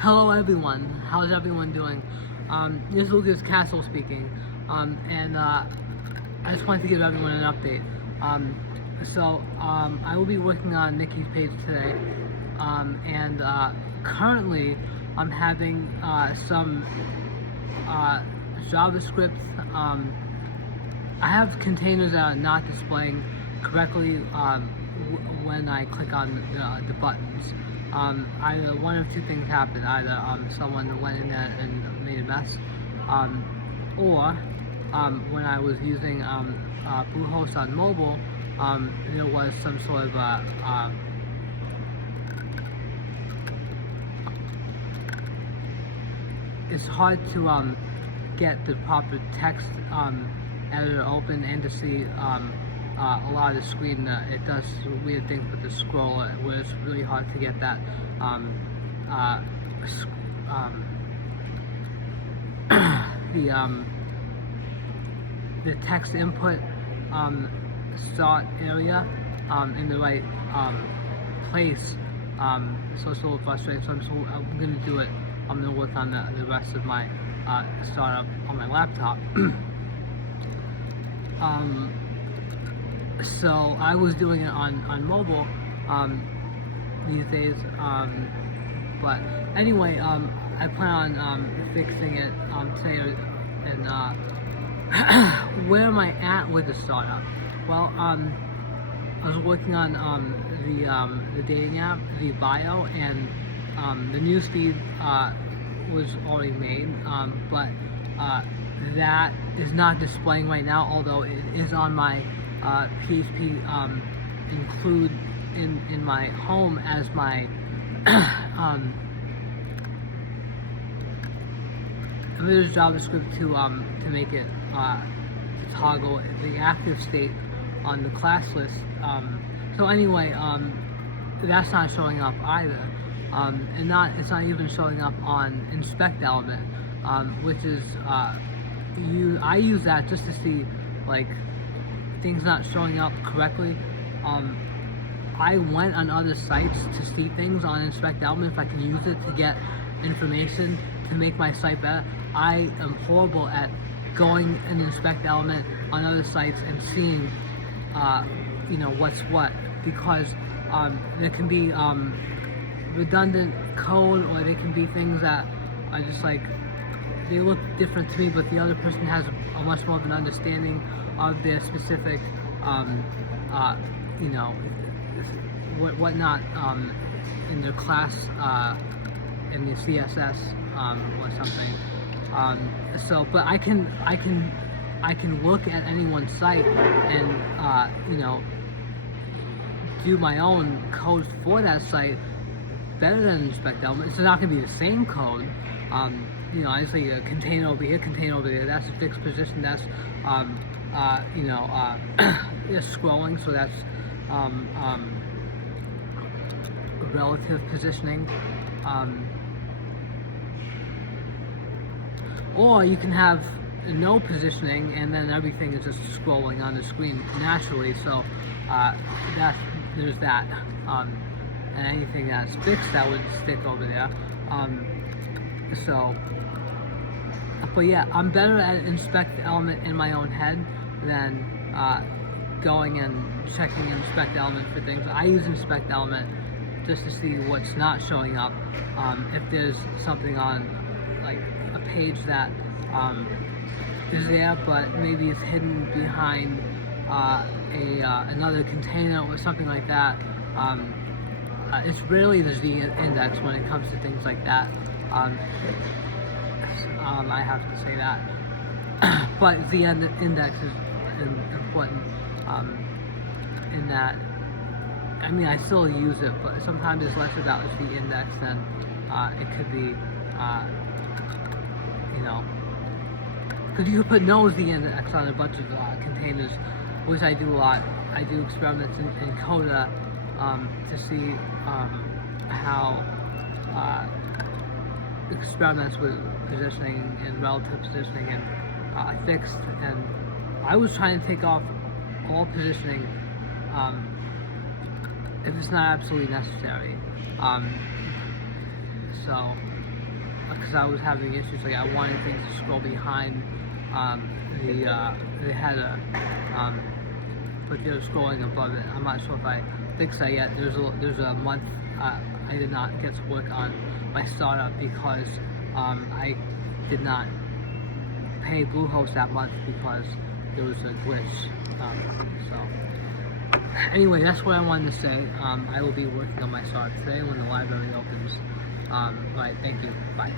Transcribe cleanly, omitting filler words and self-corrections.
Hello everyone, how's everyone doing? This is Lucas Castle speaking, I just wanted to give everyone an update. I will be working on Nickyspage today, currently I'm having some JavaScript. I have containers that are not displaying correctly when I click on the buttons. Either one of two things happened. Either someone went in there and made a mess, or when I was using Bluehost on mobile, there was some sort of it's hard to get the proper text editor open and to see a lot of the screen. It does weird things with the scroll where it's really hard to get that the text input start area in the right place. So it's a little frustrating. So I'm going to do it. I'm going to work on the rest of my startup on my laptop. So I was doing it on mobile these days, but anyway, I plan on fixing it today. And where am I at with the startup? Well, I was working on the dating app, the bio, and the newsfeed was already made, but that is not displaying right now, although it is on my PHP include in my home as my there's JavaScript to make it to toggle the active state on the class list. So anyway, that's not showing up either, and it's not even showing up on inspect element, which is I use that just to see like things not showing up correctly. I went on other sites to see things on inspect element if I can use it to get information to make my site better. I am horrible at going and inspect element on other sites and seeing what's what, because there can be redundant code, or they can be things that are just like they look different to me, but the other person has a much more of an understanding of their specific whatnot in their class in the CSS or something. But I can look at anyone's site and do my own code for that site better than inspect element. It's not going to be the same code. Obviously a container over here, container over there. That's a fixed position. That's it's scrolling, so that's relative positioning. Or you can have no positioning and then everything is just scrolling on the screen naturally. So there's that. And anything that's fixed, that would stick over there. But yeah, I'm better at inspect element in my own head than going and checking inspect element for things. I use inspect element just to see what's not showing up. If there's something on like a page that is there, but maybe it's hidden behind another container or something like that. It's rarely the Z index when it comes to things like that. I have to say that. But the index is important in that. I mean, I still use it, but sometimes it's less about the index than it could be, because you could put no Z index on a bunch of containers, which I do a lot. I do experiments in Coda to see how experiments with positioning and relative positioning and fixed, and I was trying to take off all positioning if it's not absolutely necessary. So because I was having issues. Like I wanted things to scroll behind they had a but they were scrolling above it. I'm not sure if I fixed that yet. There's a month I did not get to work on my startup because I did not pay Bluehost that month because there was a glitch. So anyway, that's what I wanted to say. I will be working on my startup today when the library opens. Alright, thank you. Bye.